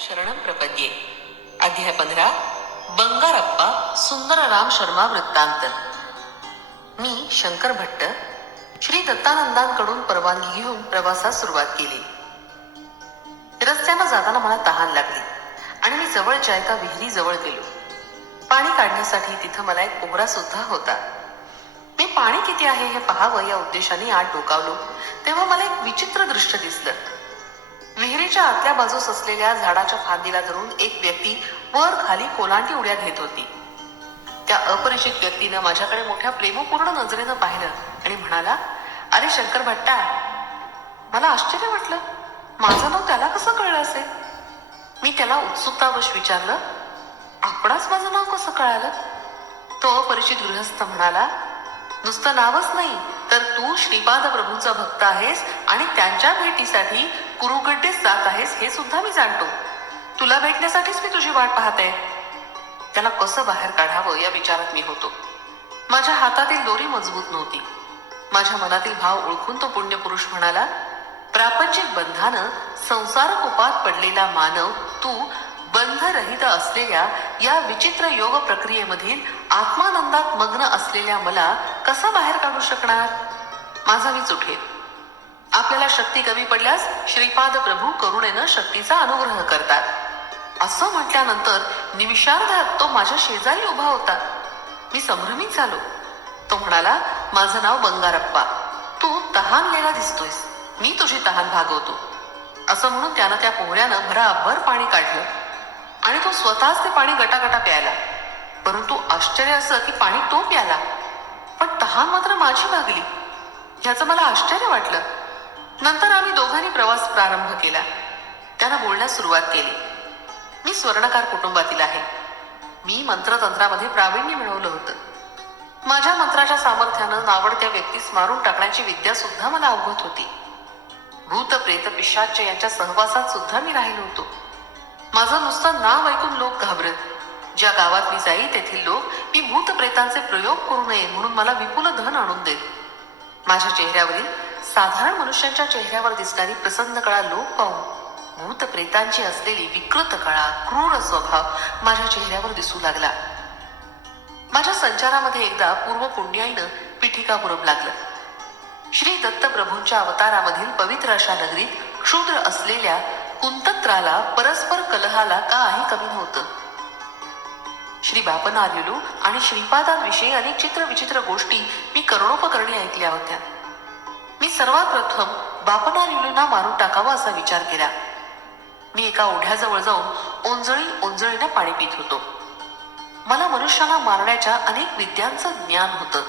शरणं प्रपद्ये. अध्याय 15. बंगारप्पा सुंदरराम शर्मा वृत्तांत. मी शंकर भट्ट श्री दत्तानंदांकडून परवानगी घेऊन प्रवासास सुरुवात केली. रस्त्यानं जाताना मला तहान लागली आणि मी जवळच्या एका विहिरी जवळ गेलो. पाणी काढण्यासाठी तिथं मला एक पोहरा सुद्धा होता. मी पाणी किती आहे हे पाहावं या उद्देशाने आत डोकावलो तेव्हा मला एक विचित्र दृश्य दिसलं. विहिरीच्या आतल्या बाजूस असलेल्या झाडाच्या फांदीला धरून एक व्यक्ती वर खाली कोलांटी उड्या घेत होती. त्या अपरिचित व्यक्तीनं माझ्याकडे मोठ्या प्रेमपूर्ण नजरेनं पाहिलं आणि म्हणाला, अरे शंकर भट्टा. मला आश्चर्य वाटलं. माझं नाव त्याला कसं कळलं असेल? मी त्याला उत्सुकतावश विचारलं, आपणास माझं नाव कसं कळालं? तो अपरिचित गृहस्थ म्हणाला, नुसतं नावच नाही तर तू श्रीपाद प्रभूंचा भक्त आहेस आणि त्यांच्या भेटीसाठी कुरुगड्डेस जात आहेस हे सुद्धा मी जाणतो. तुला भेटण्यासाठीच मी तुझी वाट पाहते. त्याला कसं बाहेर काढावं या विचारात मी होतो. माझ्या हातातील दोरी मजबूत नव्हती. माझ्या मनातील भाव ओळखून तो पुण्यपुरुष म्हणाला, प्रापंचिक बंधानं संसार कुपात पडलेला मानव तू बंधरहित असलेल्या या विचित्र योग प्रक्रियेमधील आत्मानंदात मग्न असलेल्या मला कसा बाहेर काढू शकणार? माझा मीच उठेल. आपल्याला शक्ती कमी पडल्यास श्रीपाद प्रभू करुणेनं शक्तीचा अनुग्रह करतात. असं म्हटल्यानंतर निमिषार्धात तो माझ्या शेजारी उभा होता. मी संभ्रमित झालो. तो म्हणाला, माझं नाव बंगारप्पा. तू तहानलेला दिसतोयस. मी तुझी तहान भागवतो. असं म्हणून त्यानं त्या पोहऱ्यानं भराभर पाणी काढलं आणि तो स्वतःच ते पाणी गटागटा प्यायला. परंतु आश्चर्य असं की पाणी तो प्याला पण तहान मात्र माझी भागली. ह्याचं मला आश्चर्य वाटलं. नंतर आम्ही दोघांनी प्रवास प्रारंभ केला. त्यानं बोलण्यास सुरुवात केली. मी स्वर्णकार कुटुंबातील आहे. मी मंत्रतंत्रामध्ये प्रावीण्य मिळवलं होतं. माझ्या मंत्राच्या सामर्थ्यानं नावडत्या व्यक्तीस मारून टाकण्याची विद्या सुद्धा मला अवगत होती. भूत प्रेत पिशाच यांच्या सहवासात सुद्धा मी राहिलो होतो. माझं नुसतं नाव ऐकून लोक घाबरत. ज्या गावात मी जाई तेथील लोक मी भूत प्रेतांचे प्रयोग करू नये म्हणून मला विपुल धन आणून देत. माझ्या चेहऱ्यावरील साधारण मनुष्यांच्या चेहऱ्यावर दिसणारी प्रसन्न कळा लोक पाहून भूत प्रेतांची असलेली विकृत कळा, क्रूर स्वभाव माझ्या चेहऱ्यावर दिसू लागला. माझ्या संचारामध्ये एकदा पूर्व पुण्याईनं पिठिकापुरम लागलं. श्री दत्त प्रभूंच्या अवतारामधील पवित्र अशा नगरीत क्षुद्र असलेल्या कुंतत्राला परस्पर कलहाला काही कमी नव्हतं. श्री बापनार्युलू आणि श्रीपादांविषयी अनेक चित्रविचित्र गोष्टी मी कर्णोपकर्णी ऐकल्या होत्या. मी सर्वात प्रथम बापनार्युलूंना मारून टाकावा असा विचार केला. मी एका ओढ्याजवळ जाऊन ओंजळीनं पाणी पित होतो. मला मनुष्याला मारण्याच्या अनेक विद्यांचं ज्ञान होतं.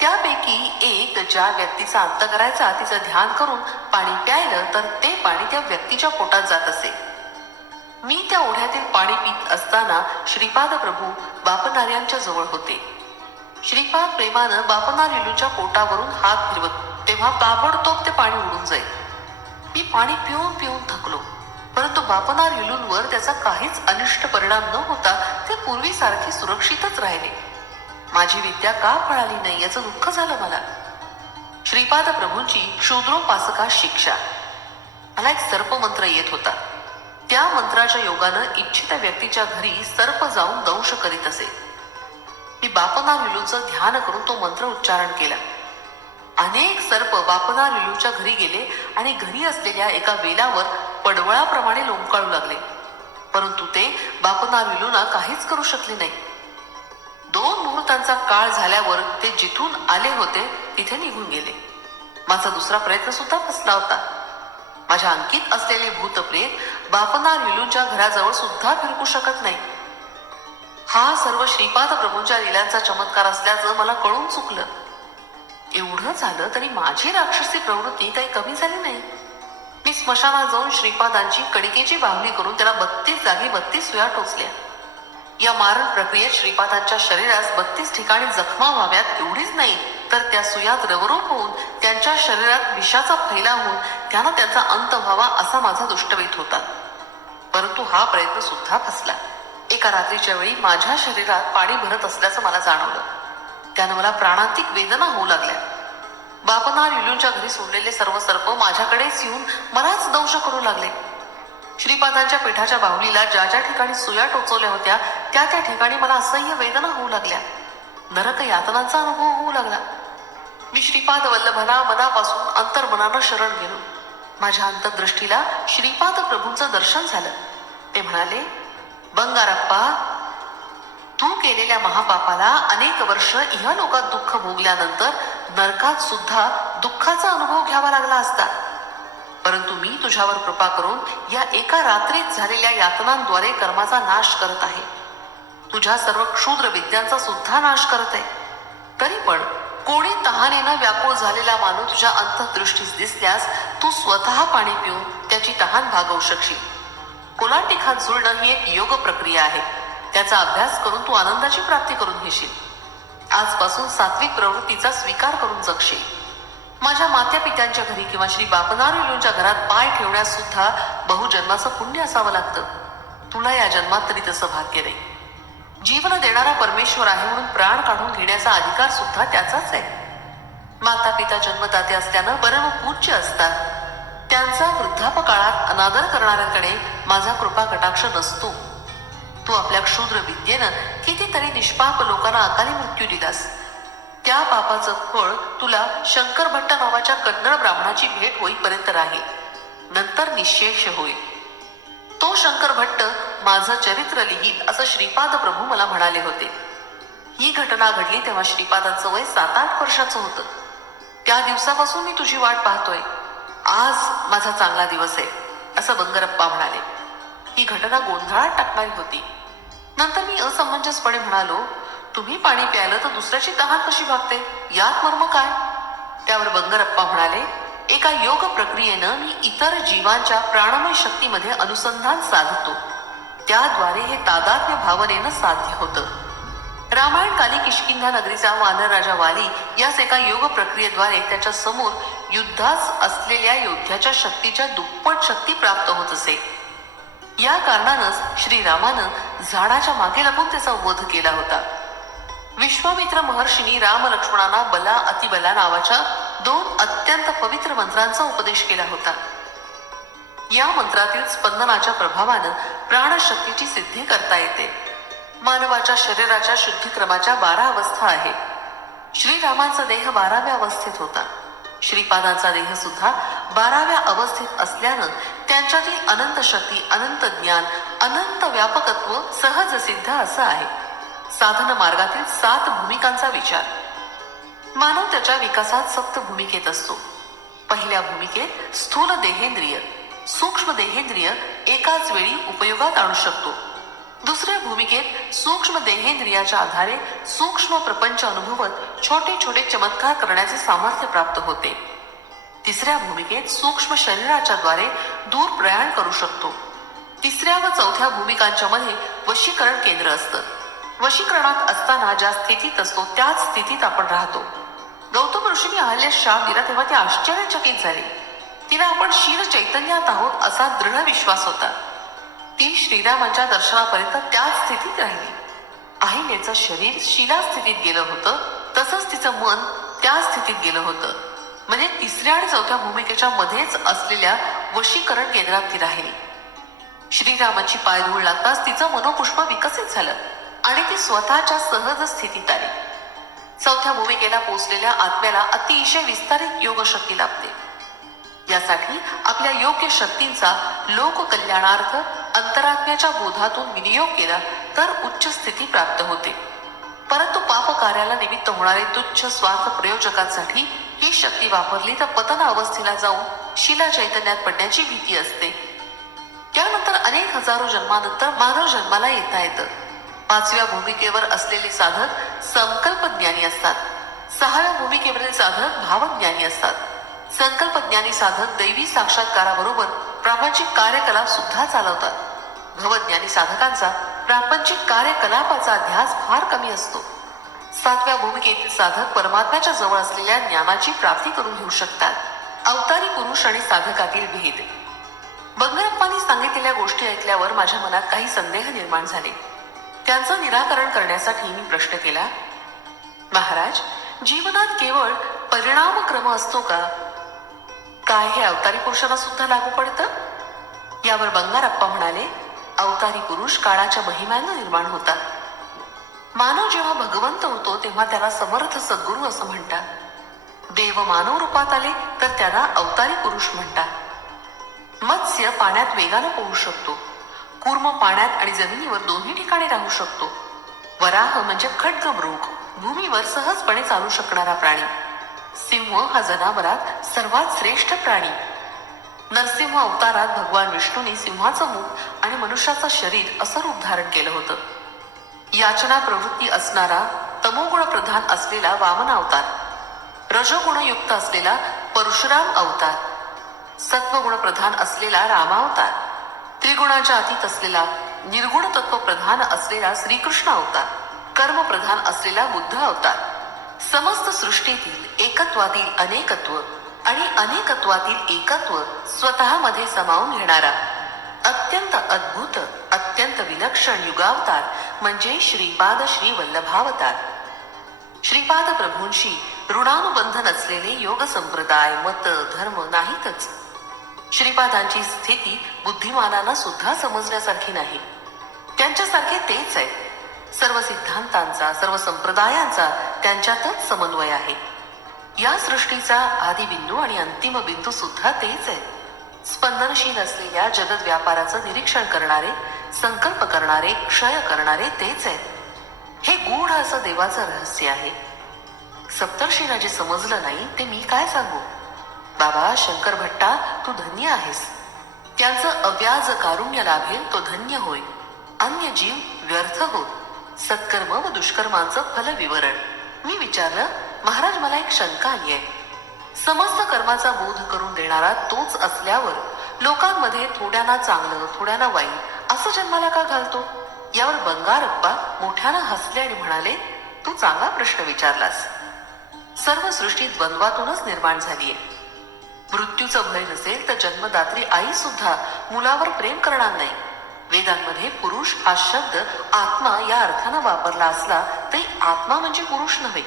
त्यापैकी एक ज्या व्यक्तीचा अंत करायचा तिचं ध्यान करून पाणी प्यायलं तर ते पाणी त्या व्यक्तीच्या पोटात जात असे. मी त्या ओढ्यातील पाणी पित असताना श्रीपाद प्रभू बापनार्यांच्या जवळ होते. श्रीपाद प्रेमानं बापनार्युलूच्या पोटावरून हात फिरवत तेव्हा ताबडतोब ते पाणी उडून जाईल. मी पाणी पिऊन पिऊन थकलो परंतु बापनार्युलूंवर त्याचा काहीच अनिष्ट परिणाम न होता ते पूर्वीसारखे सुरक्षितच राहिले. माझी विद्या का फळाली नाही याचं दुःख झालं मला. श्रीपाद प्रभूंची क्षुद्रोपासका शिक्षा. मला एक सर्पमंत्र येत होता. त्या मंत्राच्या योगानं इच्छित व्यक्तीच्या घरी सर्प जाऊन दंश करीत असे. मी बापनार्युलूचं ध्यान करून तो मंत्र उच्चारण केला. अनेक सर्प बापनार्युलूच्या घरी गेले आणि घरी असलेल्या एका वेलावर पडवळाप्रमाणे लोंबकाळू लागले. परंतु ते बापनार्युलूंना काहीच करू शकले नाही. 2 मुहूर्तांचा काळ झाल्यावर ते जिथून आले होते तिथे निघून गेले. माझा दुसरा प्रयत्न सुद्धा फसला होता. माझ्या अंकित असलेले भूतप्रेत बापनार्युलूंच्या घराजवळ सुद्धा फिरकू शकत नाही. हा सर्व श्रीपाद प्रभूंच्या लीलांचा चमत्कार असल्याचं मला कळून चुकलं. एवढं झालं तरी माझी राक्षसी प्रवृत्ती काही कमी झाली नाही. मी स्मशानात जाऊन श्रीपादांची कणिकेची बाहुली करून त्याला 32 जागी 32 सुया टोचल्या. या मारण प्रक्रियेत श्रीपादांच्या शरीरास 32 ठिकाणी जखमा व्हाव्यात एवढीच नाही तर त्या सुयात रवरूप होऊन त्यांच्या शरीरात विषाचा फैलाव होऊन त्यांना त्यांचा अंत व्हावा असा माझा दुष्टवेध होता. परंतु हा प्रयत्न सुद्धा फसला. एका रात्रीच्या वेळी माझ्या शरीरात पाणी भरत असल्याचं मला जाणवलं. त्यानं मला प्राणांतिक वेदना होऊ लागल्या. बापनार्युलूंच्या घरी सोडलेले सर्व सर्प माझ्याकडेच येऊन मलाच दंश करू लागले. श्रीपादांच्या पिठाच्या बाहुलीला ज्या ज्या ठिकाणी सुया टोचवल्या होत्या त्या त्या ठिकाणी मला असह्य वेदना होऊ लागल्या. नरक यातनांचा अनुभव होऊ लागला. मी श्रीपाद वल्लभना मनापासून अंतर्मनानं शरण गेलो. माझ्या अंतर्दृष्टीला श्रीपाद प्रभूंचं दर्शन झालं. ते म्हणाले, बंगारप्पा, तू केलेल्या महापापाला अनेक वर्ष इहलोकात दुःख भोगल्यानंतर नरकात सुद्धा दुःखाचा अनुभव घ्यावा लागला असता. परंतु मी तुझ्यावर कृपा करून या एका रात्रीत झालेल्या यातनांद्वारे कर्माचा नाश करत आहे. तुझ्या सर्व क्षुद्र विद्यांचा सुद्धा नाश करत आहे. तरी पण कोणी तहानेनं व्याकुळ झालेला माणूस तुझ्या अंतर्दृष्टीस दिसल्यास तू स्वतः पाणी पिऊन त्याची तहान भागवू शकशील. कोलांटी खात झुलणं ही एक योग प्रक्रिया आहे. त्याचा अभ्यास करून तू आनंदाची प्राप्ती करून घेशील. आजपासून सात्विक प्रवृत्तीचा स्वीकार करून जगशील. माझ्या मात्या पित्यांच्या घरी किंवा श्री बापनारेलूंच्या घरात पाय ठेवण्यास सुद्धा बहुजन्माचं पुण्य असावं लागतं. तुला या जन्मात तरी तसं भाग्य नाही. जीवन देणारा परमेश्वर आहे म्हणून प्राण काढून घेण्याचा अधिकार सुद्धा त्याचाच आहे. माता पिता जन्मदाते असल्यानं परमपूज्य असतात. त्यांचा वृद्धापकाळात अनादर करणाऱ्यांकडे माझा कृपा कटाक्ष नसतो. तू आपल्या क्षुद्र विद्येनं कितीतरी निष्पाप लोकांना अकाली मृत्यू दिलास. त्या पापाचं फळ तुला शंकर भट्ट नावाच्या कन्नड ब्राह्मणाची भेट होईपर्यंत राहील. नंतर निशेष होईल. तो शंकर भट्ट माझं चरित्र लिहील असं श्रीपाद प्रभू मला म्हणाले होते. ही घटना घडली तेव्हा श्रीपादांचं वय 7-8 वर्षाचं होतं. त्या दिवसापासून मी तुझी वाट पाहतोय. आज माझा चांगला दिवस आहे असं बंगरप्पा म्हणाले. ही घटना गोंधळात टाकणारी होती. नंतर मी असमंजसपणे म्हणालो, तुम्ही पाणी प्यायलं तर दुसऱ्याची तहान कशी भागते, यात मर्म काय? त्यावर बंगरप्पा म्हणाले, एका योग प्रक्रियेनं मी इतर जीवांच्या प्राणमय शक्तीमध्ये अनुसंधान साधतो. त्याद्वारे हे तादात्म्य भावनेनं साध्य होतं. रामायणकाली किष्किंधा नगरीचा वानर राजा वाली याच एका योग प्रक्रियेद्वारे त्याच्या समोर युद्धास असलेल्या योद्ध्याच्या शक्तीच्या दुप्पट शक्ती प्राप्त होत असे. या कारणानंच श्रीरामानं झाडाच्या मागे लपून त्याचा वध केला होता. विश्वामित्र महर्षींनी राम लक्ष्मणांना बला अतिबला नावाच्या 2 अत्यंत पवित्र मंत्रांचा उपदेश केला होता. या मंत्रातील स्पंदनाच्या प्रभावानं प्राणशक्तीची सिद्धी करता येते. मानवाच्या शरीराच्या शुद्धीक्रमाच्या 12 अवस्था आहेत. श्रीरामांचा देह 12व्या अवस्थेत होता. श्रीपादांचा देह सुद्धा 12व्या अवस्थेत असल्यानं त्यांच्यातील अनंत शक्ती, अनंत ज्ञान, अनंत व्यापकत्व सहज सिद्ध असं आहे. साधन मार्गातील 7 भूमिकांचा विचार. मानव त्याच्या विकासात सप्त भूमिकेत असतो. पहिल्या भूमिकेत स्थूल देहेंद्रिय, सूक्ष्म देहेंद्रिय एकाच वेळी उपयोगात आणू शकतो. दुसऱ्या भूमिकेत सूक्ष्म देहेंद्रियाच्या आधारे सूक्ष्म प्रपंच अनुभवत छोटे छोटे चमत्कार करण्याचे सामर्थ्य प्राप्त होते. तिसऱ्या भूमिकेत सूक्ष्म शरीराच्या द्वारे दूर प्रयाण करू शकतो. तिसऱ्या व चौथ्या भूमिकांच्या मध्ये वशीकरण केंद्र असतं. वशीकरणात असताना ज्या स्थितीत असतो त्याच स्थितीत आपण राहतो. गौतम ऋषींनी अहल्यास शाप दिला तेव्हा ती आश्चर्यचकित झाली. तिला आपण शील चैतन्यात आहोत असा दृढ विश्वास होता. ती श्रीरामांच्या दर्शनापर्यंत त्याच स्थितीत राहिली. अहिल्याचं शरीर शिला स्थितीत गेलं होतं, तसंच तिचं मन त्या स्थितीत गेलं होतं. म्हणजे तिसऱ्या आणि चौथ्या भूमिकेच्या मध्येच असलेल्या वशीकरण केंद्रात ती राहिली. श्रीरामांची पायधूळ लागताच तिचं मनोपुष्प विकसित झालं आणि ती स्वतःच्या सहज स्थितीत आली. चौथ्या भूमिकेला पोचलेल्या आत्म्याला अतिशय विस्तारित योग शक्ती लाभते. यासाठी आपल्या योग्य शक्तींचा लोककल्याणार्थ अंतरात्म्याच्या बोधातून विनियोग केला तर उच्च स्थिती प्राप्त होते. परंतु पाप कार्याला निमित्त होणारे तुच्छ स्वार्थ प्रयोजकांसाठी ही शक्ती वापरली तर पतन अवस्थेला जाऊन शिला चैतन्यात पडण्याची भीती असते. त्यानंतर अनेक हजारो जन्मानंतर मानव जन्माला येता येतं. 5व्या भूमिकेवर असलेले साधक संकल्पज्ञानी असतात. 6व्या भूमिकेवरील साधक भावज्ञानी असतात. संकल्पज्ञानी साधक दैवी साक्षात्काराबरोबर प्रापंचिक कार्यकलाप सुद्धा चालवतात. भवज्ञानी साधकांचा प्रापंचिक कार्यकलापाचा ध्यास फार कमी असतो. 7व्या भूमिकेतील साधक परमात्म्याच्या जवळ असलेल्या ज्ञानाची प्राप्ती करून घेऊ शकतात. अवतारी पुरुष आणि साधकातील भेद. बंगरप्पांनी सांगितलेल्या गोष्टी ऐकल्यावर माझ्या मनात काही संदेह निर्माण झाले. त्यांचं निराकरण करण्यासाठी मी प्रश्न केला, महाराज, जीवनात केवळ परिणामक्रम असतो का? काय हे अवतारी पुरुषांना सुद्धा लागू पडतं? यावर बंगारप्पा म्हणाले, अवतारी पुरुष काळाच्या महिम्यानं निर्माण होतात. मानव जेव्हा भगवंत होतो तेव्हा त्याला समर्थ सद्गुरू असं म्हणतात. देव मानव रूपात आले तर त्याला अवतारी पुरुष म्हणतात. मत्स्य पाण्यात वेगानं पोहू शकतो. कूर्म पाण्यात आणि जमिनीवर दोन्ही ठिकाणी राहू शकतो. वराह म्हणजे खड्ग मृग, भूमीवर सहजपणे चालू शकणारा प्राणी. सिंह हा जनावरात सर्वात श्रेष्ठ प्राणी. नरसिंह अवतारात भगवान विष्णूने सिंहाचं मुख आणि मनुष्याचं शरीर असं रूप धारण केलं होतं. याचना प्रवृत्ती असणारा तमोगुण प्रधान असलेला वामन अवतार, रजोगुणयुक्त असलेला परशुराम अवतार, सत्वगुण प्रधान असलेला रामावतार, त्रिगुणाच्या अतीत असलेला निर्गुण तत्व प्रधान असलेला श्रीकृष्ण अवतार, कर्म प्रधान असलेला बुद्ध अवतार, समस्त सृष्टीतील एकत्वातील अनेकत्व आणि अनेकत्वातील एकत्व स्वतःमध्ये सामावून घेणारा अत्यंत अद्भुत, अत्यंत विलक्षण युगावतार म्हणजे श्रीपाद श्री वल्लभावतार. श्रीपाद प्रभूंशी ऋणानुबंधन असलेले योग संप्रदाय, मत, धर्म नाहीतच. श्रीपादांची स्थिती बुद्धिमानांना सुद्धा समजण्यासारखी नाही. त्यांच्यासारखे तेच आहे. सर्व सिद्धांतांचा, सर्व संप्रदायांचा त्यांच्यातच समन्वय आहे. या सृष्टीचा आदिबिंदू आणि अंतिम बिंदू सुद्धा तेच आहे. स्पंदनशील असलेल्या जगत व्यापाराचं निरीक्षण करणारे, संकल्प करणारे, क्षय करणारे तेच आहेत. हे गूढ असं देवाचं रहस्य आहे. सप्तर्षींना जे समजलं नाही ते मी काय सांगू. बाबा शंकर भट्टा, तू धन्य आहेस. त्यांचं अव्याज कारुण्य लाभेल तो धन्य होय. अन्य जीव व्यर्थ होत. सत्कर्म व दुष्कर्मांचं फल विवरण. मी विचारलं, महाराज मला एक शंका आली आहे. समस्त कर्माचा बोध करून देणारा तोच असल्यावर लोकांमध्ये थोड्यांना चांगलं थोड्यांना वाईट असं जन्माला का घालतो. यावर बंगारप्पा मोठ्यानं हसले आणि म्हणाले, तू चांगला प्रश्न विचारलास. सर्व सृष्टी द्वंद्वातूनच निर्माण झालीये. मृत्यूचं भय नसेल तर जन्मदात्री आई सुद्धा मुलावर प्रेम करणार नाही. वेदांमध्ये पुरुष हा शब्द आत्मा या अर्थानं वापरला असला तरी आत्मा म्हणजे पुरुष नव्हे.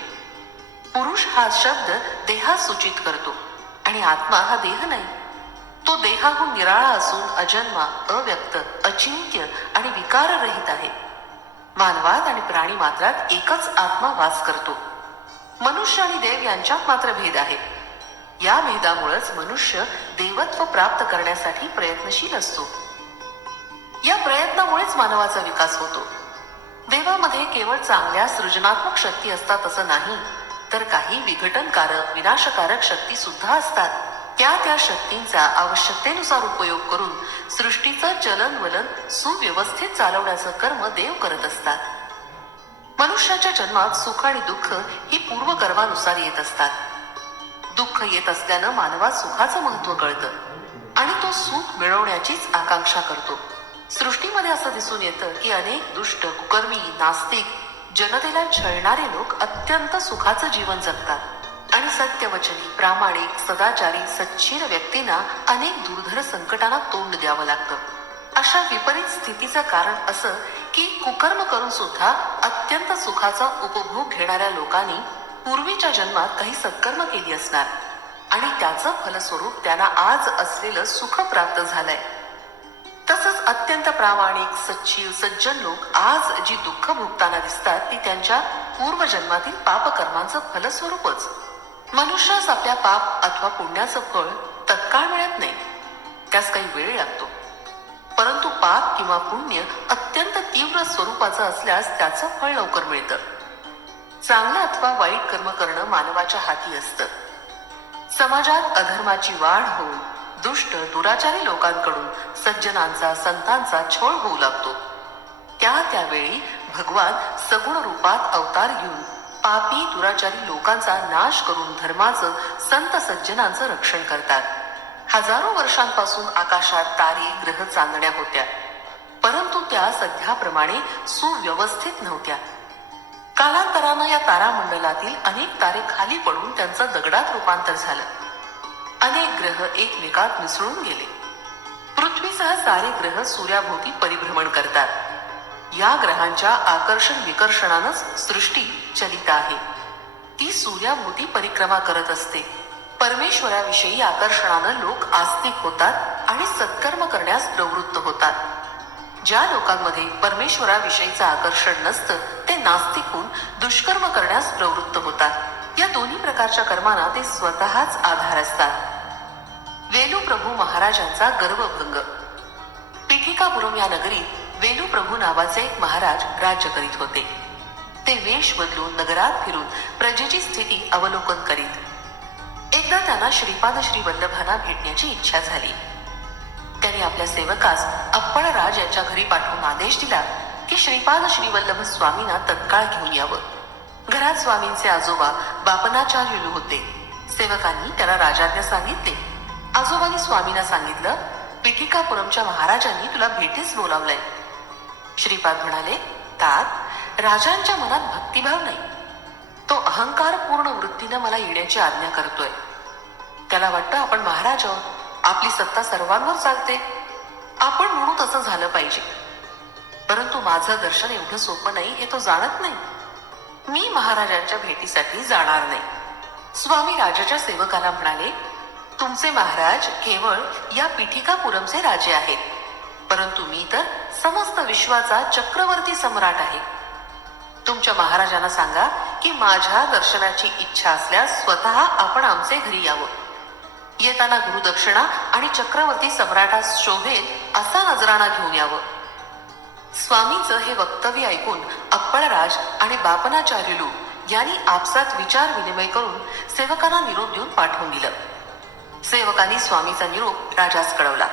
पुरुष हा शब्द देहास सूचित करतो आणि आत्मा हा देह नाही. तो देहाहून निराळा असून अजन्मा, अव्यक्त, अचिंत्य आणि विकाररहित आहे. मानवात आणि प्राणी मात्रात एकच आत्मा वास करतो. मनुष्य आणि देव यांच्यात मात्र भेद आहे. या भेदामुळेच मनुष्य देवत्व प्राप्त करण्यासाठी प्रयत्नशील असतो. या प्रयत्नामुळेच मानवाचा विकास होतो. देवामध्ये केवळ चांगल्या सृजनात्मक शक्ती असतात असं नाही, तर काही विघटनकारक, विनाशकारक शक्ती सुद्धा असतात. त्या शक्तींचा आवश्यकतेनुसार उपयोग करून सृष्टीचं चलनवलन सुव्यवस्थित चालवण्याचं कर्म देव करत असतात. मनुष्याच्या जन्मात सुख आणि दुःख ही पूर्वकर्मानुसार येत असतात. दुःख येत असल्यानं मानवात सुखाचं महत्व कळतं आणि तो सुख मिळवण्याचीच आकांक्षा करतो. सृष्टीमध्ये असं दिसून येतं की अनेक दुष्ट, कुकर्मी, नास्तिक, जनतेला छळणारे लोक अत्यंत सुखाचं जीवन जगतात आणि सत्यवचनी, प्रामाणिक, सदाचारी, सच्चीर व्यक्तींना अनेक दुर्धर संकटांना तोंड द्यावं लागतं. अशा विपरीत स्थितीचं कारण असं की कुकर्म करून सुद्धा अत्यंत सुखाचा उपभोग घेणाऱ्या लोकांनी पूर्वीच्या जन्मात काही सत्कर्म केली असणार आणि त्याचं फलस्वरूप त्यांना आज असलेलं सुख प्राप्त झालंय. तसंच अत्यंत प्रामाणिक, सच्चील, सज्जन लोक आज जी दुःख भोगताना दिसतात ती त्यांच्या पूर्वजन्मातील पापकर्मांचं फलस्वरूपच. मनुष्यास आपल्या पाप अथवा पुण्याचं फळ तत्काळ मिळत नाही, त्यास काही वेळ लागतो. परंतु पाप किंवा पुण्य अत्यंत तीव्र स्वरूपाचं असल्यास त्याचं फळ लवकर मिळतं. चांगलं अथवा वाईट कर्म करणं मानवाच्या हाती असतं. समाजात अधर्माची वाढ होऊन दुष्ट, दुराचारी लोकांकडून सज्जनांचा, संतांचा छळ होऊ लागतो. त्यावेळी भगवान सगुण रूपात अवतार घेऊन पापी, दुराचारी लोकांचा नाश करून धर्माचं, संत सज्जनांचं रक्षण करतात. हजारो वर्षांपासून आकाशात तारे, ग्रह चांदण्या होत्या, परंतु त्या सध्याप्रमाणे सुव्यवस्थित नव्हत्या. कालांतरानं या तारामंडलातील अनेक तारे खाली पडून त्यांचं दगडात रूपांतर झालं. अनेक ग्रह एकमेकात मिसळून गेले. पृथ्वीसह सारे ग्रह सूर्याभोवती परिभ्रमण करतात. या ग्रहांच्या आकर्षण विकर्षणानंच सृष्टी चलित आहे. ती सूर्याभोवती परिक्रमा करत असते. परमेश्वराविषयी आकर्षणानं लोक आस्तिक होतात आणि सत्कर्म करण्यास प्रवृत्त होतात. ज्या लोकांमध्ये परमेश्वराविषयीचं आकर्षण नसतं ते नास्तिक होऊन दुष्कर्म करण्यास प्रवृत्त होतात. या दोन्ही प्रकारच्या कर्मांना ते स्वतःच आधार असतात. वेलू प्रभू महाराजांचा गर्वभंग. पिठिकापुरम या नगरीत वेलू प्रभू नावाचे एक महाराज राज्य करीत होते. ते वेश बदलून नगरात फिरून प्रजेची स्थिती अवलोकन करीत. एकदा त्यांना श्रीपाद श्री वल्लभांना भेटण्याची इच्छा झाली. त्यांनी आपल्या सेवकास अप्पळराज यांच्या घरी पाठवून आदेश दिला की श्रीपाद श्री वल्लभ स्वामींना तत्काळ घेऊन यावं. घरात स्वामींचे आजोबा बापनाचार्युलू होते. सेवकांनी त्याला राजाज्ञा सांगितले. आजोबांनी स्वामींना सांगितलं, पिठिकापुरमच्या महाराजांनी तुला भेटीस बोलावलंय. श्रीपाद म्हणाले, तात, राजांच्या मनात भक्तिभाव नाही. तो अहंकार पूर्ण वृत्तीनं मला येण्याची आज्ञा करतोय. त्याला वाटतं आपण महाराज आहोत, आपली सत्ता सर्वांवर चालते, आपण म्हणू तसं झालं पाहिजे. परंतु माझं दर्शन एवढं सोपं नाही हे तो जाणत नाही. मी महाराजांच्या भेटीसाठी जाणार नाही. स्वामी राजाच्या सेवकाला म्हणाले, तुमचे महाराज केवळ या पिठिकापुरमचे राजे आहेत, परंतु मी तर समस्त विश्वाचा चक्रवर्ती सम्राट आहे. तुमच्या महाराजांना सांगा की माझ्या दर्शनाची इच्छा असल्यास स्वतः आपण आमचे घरी यावं. येताना गुरुदक्षिणा आणि चक्रवर्ती सम्राटास शोभेल असा नजराणा घेऊन यावं. स्वामींचं हे वक्तव्य ऐकून अप्पळराज आणि बापनाचार्युलू यांनी आपसात विचार विनिमय करून सेवकांना निरोप देऊन पाठवून दिलं. सेवकांनी स्वामीचा निरोप राजास कळवला.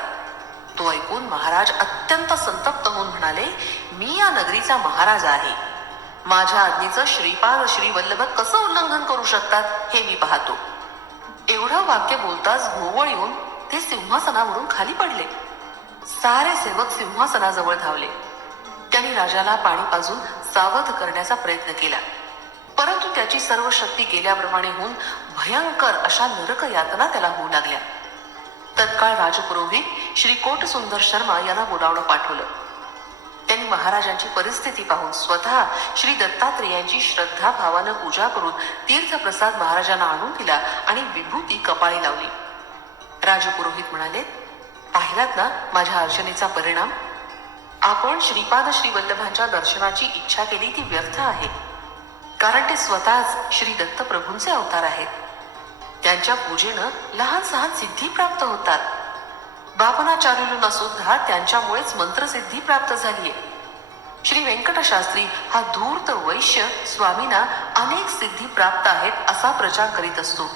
तो ऐकून महाराज अत्यंत संतप्त होऊन म्हणाले, मी या नगरीचा महाराज आहे. माझ्या आज्ञेचं श्रीपाद श्री वल्लभ कसं उल्लंघन करू शकतात हे मी पाहतो. एवढं वाक्य बोलताच भोवळ येऊन ते सिंहासनावरून खाली पडले. सारे सेवक सिंहासनाजवळ धावले. त्यांनी राजाला पाणी पाजून सावध करण्याचा प्रयत्न केला, परंतु त्याची सर्व शक्ती गेल्याप्रमाणे होऊन भयंकर अशा नरक यातना त्याला होऊ लागल्या. तत्काळ राजपुरोहित श्री कोट सुंदर शर्मा यांना बोलावणं पाठवलं. त्यांनी महाराजांची परिस्थिती पाहून स्वतः श्री दत्तात्रेयांची श्रद्धा भावानं पूजा करून तीर्थप्रसाद महाराजांना आणून दिला आणि विभूती कपाळी लावली. राजपुरोहित म्हणाले, पाहिलात ना माझ्या अर्चनेचा परिणाम. आपण श्रीपाद श्री वल्लभांच्या दर्शनाची इच्छा केली ती व्यर्थ आहे, कारण ते स्वतःच श्री दत्त प्रभूंचे अवतार आहेत. त्यांच्या पूजेनं लहान सहान सिद्धी प्राप्त होतात. बापनाचार्युलूंना सुद्धा त्यांच्यामुळेच मंत्रसिद्धी प्राप्त झालीये. श्री व्यंकटशास्त्री हा धूर्त वैश्य स्वामींना अनेक सिद्धी प्राप्त आहेत असा प्रचार करीत असतो.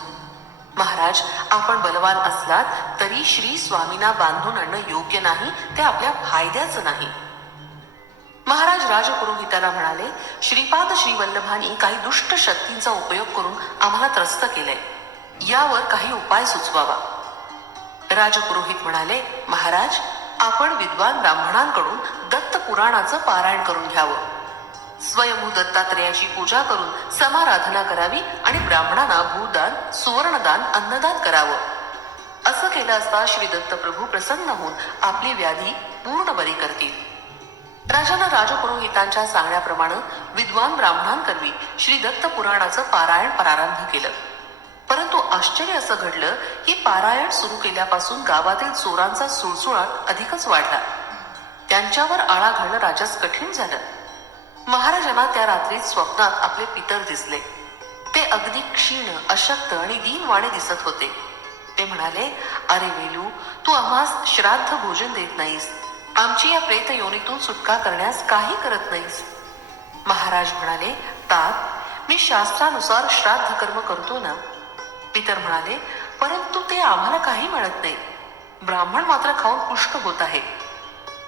महाराज, आपण बलवान असलात तरी श्री स्वामींना बांधून आणणं योग्य नाही, ते आपल्या फायद्याचं नाही. महाराज राजपुरोहिताला म्हणाले, श्रीपाद श्री वल्लभांनी काही दुष्ट शक्तींचा उपयोग करून आम्हाला त्रस्त केलंय. यावर काही उपाय सुचवावा. राजपुरोहित म्हणाले, महाराज, आपण विद्वान ब्राह्मणांकडून दत्त पुराणाचं पारायण करून घ्यावं. स्वयंभू दत्तात्रेयाची पूजा करून समाराधना करावी आणि ब्राह्मणांना भूदान, सुवर्णदान, अन्नदान करावं. असं केलं असता श्री दत्त प्रभू प्रसन्न होऊन आपली व्याधी पूर्ण बरी करतील. राजानं राजपुरोहितांच्या सांगण्याप्रमाणे विद्वान ब्राह्मणांकरवी श्री दत्त पुराणाचं पारायण प्रारंभ केलं. परंतु आश्चर्य असं घडलं की पारायण सुरू केल्यापासून गावातील चोरांचा सुळसुळाट अधिकच वाढला. त्यांच्यावर आळा घालणं राजास कठीण झालं. महाराजांना त्या रात्रीत स्वप्नात आपले पितर दिसले. ते अगदी क्षीण, अशक्त आणि दीनवाणे दिसत होते. ते म्हणाले, अरे वेलू, तू आम्हास श्राद्ध भोजन देत नाहीस, आमची या प्रेत योनीतून सुटका करण्यास काही करत नाहीस. महाराज म्हणाले, तात, मी शास्त्रानुसार श्राद्ध कर्म करतो ना. पितर म्हणाले, परंतु ते आम्हाला काही मिळत नाही. ब्राह्मण मात्र खाऊन पुष्ट होत आहे.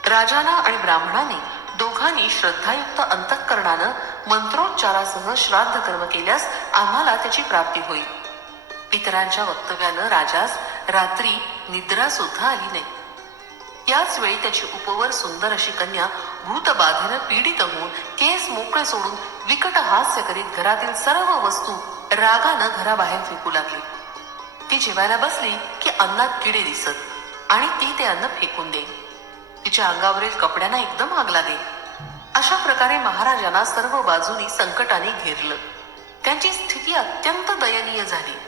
राजाना आणि ब्राह्मणाने दोघांनी श्रद्धायुक्त अंतःकरणानं मंत्रोच्चारासह श्राद्ध कर्म केल्यास आम्हाला त्याची प्राप्ती होईल. पितरांच्या वक्तव्यानं राजास रात्री निद्रा सुद्धा आली नाही. याच वेळी त्याची उपवर सुंदर अशी कन्या भूतबाधेनं पीडित होऊन केस मोकळे सोडून विकट हास्य करीत घरातील सर्व वस्तू रागानं घराबाहेर फेकू लागली. ती जेवायला बसली की अन्नात किडे दिसत आणि ती ते अन्न फेकून देईल. तिच्या अंगावरील कपड्यांना एकदम आग लागेल. अशा प्रकारे महाराजांना सर्व बाजूनी संकटाने घेरलं. त्यांची स्थिती अत्यंत दयनीय झाली.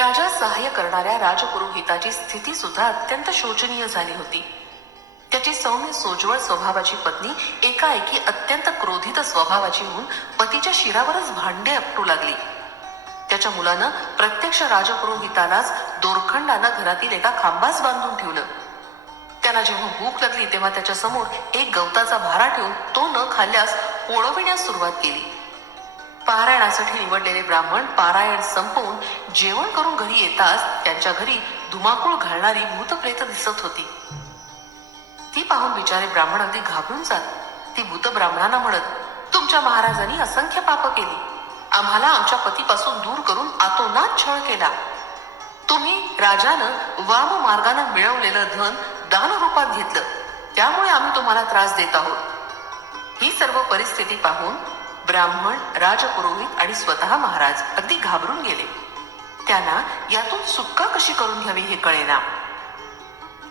राजा सहाय्य करणाऱ्या राजपुरोहिताची स्थिती सुद्धा अत्यंत शोचनीय झाली होती. त्याची सौम्य सोज्वळ स्वभावाची पत्नी एकाएकी अत्यंत क्रोधित स्वभावाची होऊन पतीच्या शिरावरच भांडे आपटू लागली. त्याच्या मुलानं प्रत्यक्ष राजपुरोहितालाच दोरखंडानं घरातील एका खांबास बांधून ठेवलं. त्यांना जेव्हा भूक लागली तेव्हा त्याच्या समोर एक गवताचा भारा ठेवून तो न खाल्ल्यास पोळविण्यास सुरुवात केली. पारायणासाठी निवडलेले ब्राह्मण पारायण संपवून जेवण करून घरी येताच त्यांच्या घरी धुमाकूळ घालणारी भूतप्रेत दिसत होती. ती पाहून बिचारे ब्राह्मण अगदी घाबरून जात. ती भूत ब्राह्मणांना म्हणत, तुमच्या महाराजांनी असंख्य पाप केली. आम्हाला आमच्या पतीपासून दूर करून आतोनात छळ केला. तुम्ही राजानं वाम मार्गानं मिळवलेलं धन दान रूपात घेतलं, त्यामुळे आम्ही तुम्हाला त्रास देत आहोत. ही सर्व परिस्थिती पाहून ब्राह्मण, राजपुरोहित आणि स्वतः महाराज अगदी घाबरून गेले. त्यांना यातून सुटका कशी करून घ्यावी हे कळेना.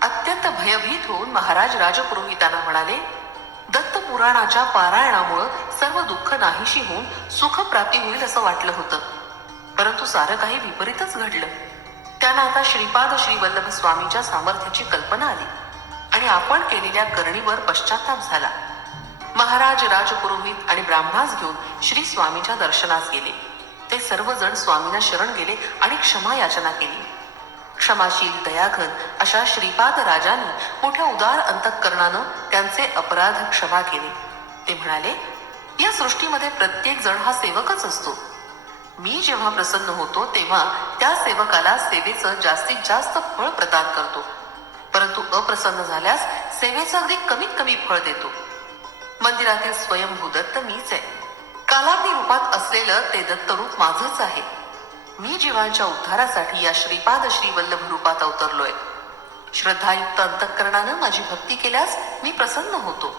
अत्यंत भयभीत होऊन महाराज राजपुरोहितांना म्हणाले, दत्त पुराणाच्या पारायणामुळे सर्व दुःख नाहीशी होऊन सुख प्राप्ती होईल असं वाटलं होतं, परंतु सारं काही विपरीतच घडलं. त्यांना आता श्रीपाद श्रीवल्लभ स्वामीच्या सामर्थ्याची कल्पना आली आणि आपण केलेल्या करणीवर पश्चाताप झाला. महाराज राजपुरोहित आणि ब्राह्मणास घेऊन श्री स्वामीच्या दर्शनास गेले. ते सर्वजण स्वामींना शरण गेले आणि क्षमा याचना केली. क्षमाशील दयाघन अशा श्रीपाद राजांनी मोठ्या उदार अंतःकरणानं त्यांचे अपराध क्षमा केले. ते म्हणाले, या सृष्टीमध्ये प्रत्येक जण हा सेवकच असतो. मी जेव्हा प्रसन्न होतो तेव्हा त्या सेवकाला सेवेचं जास्तीत जास्त फळ प्रदान करतो, परंतु अप्रसन्न झाल्यास सेवेचं अगदी कमीत कमी फळ देतो. मंदिरातील स्वयंभू दत्त मीच आहे. कालाग्नी रूपात असलेलं ते दत्त रूप माझंच आहे. मी जीवांच्या उद्धारासाठी या श्रीपाद श्रीवल्लभ रूपात अवतरलोय. श्रद्धायुक्त अंतःकरणानं माझी भक्ती केल्यास मी प्रसन्न होतो.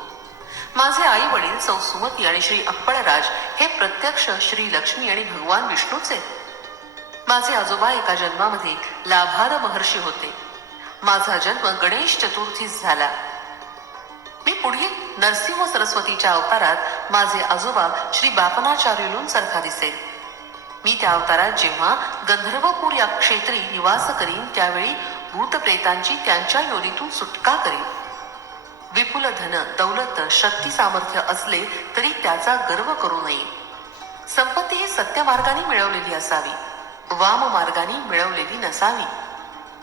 माझे आई वडील सौ सुमती आणि श्री अप्पळराज हे प्रत्यक्ष श्री लक्ष्मी आणि भगवान विष्णूच आहेत. माझे आजोबा एका जन्मामध्ये लाभार महर्षी होते. माझा जन्म गणेश चतुर्थीस झाला. मी पुढील नरसिंह सरस्वतीच्या अवतारात माझे आजोबा श्री बापनाचार्युलूंसारखा दिसेल. मी त्या अवतारात जेव्हा गंधर्वपूर या क्षेत्री निवास करीन त्यावेळी भूतप्रेतांची त्यांच्या योनीतून सुटका करीन. विपुल धन, दौलत, शक्ती सामर्थ्य असले तरी त्याचा गर्व करू नये. संपत्ती ही सत्य मार्गाने मिळवलेली असावी, वाम मार्गाने मिळवलेली नसावी.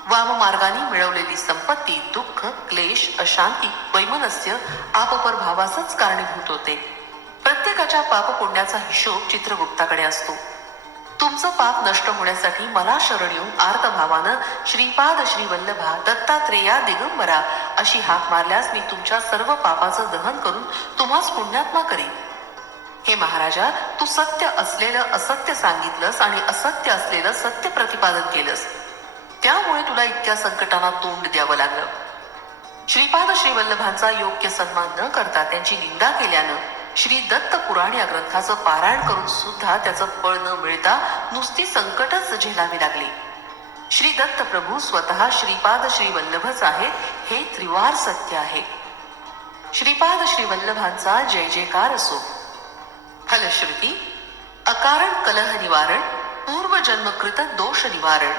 वाम मार्गाने मिळवलेली संपत्ती दुःख, क्लेश, अशांती, वैमनस्य, आपपर भावासच कारणीभूत होते. प्रत्येकाच्या पाप पुण्याचा हिशोब चित्रगुप्ताकडे असतो. तुमचं पाप नष्ट होण्यासाठी मला शरण येऊन आर्तभावानं श्रीपाद श्रीवल्लभा दत्तात्रेया दिगंबरा अशी हाक मारल्यास मी तुमच्या सर्व पापाचं दहन करून तुम्हास पुण्यात्मा करीन. हे महाराजा, तू सत्य असलेलं असत्य सांगितलंस आणि असत्य असलेलं सत्य प्रतिपादन केलंस, त्यामुळे तुला इतक्या संकटांना तोंड द्यावं लागलं. श्रीपाद श्रीवल्लभांचा योग्य सन्मान न करता त्यांची निंदा केल्यानं श्री दत्त पुराण या ग्रंथाचं पारायण करून सुद्धा त्याचं फळ न मिळता नुसती संकटच झेलावी लागली. श्री दत्त प्रभू स्वतः श्रीपाद श्रीवल्लभच आहेत हे त्रिवार सत्य आहे. श्रीपाद श्रीवल्लभांचा जय जयकार असो. फलश्रुती: अकारण कलह निवारण, पूर्वजन्मकृत दोष निवारण,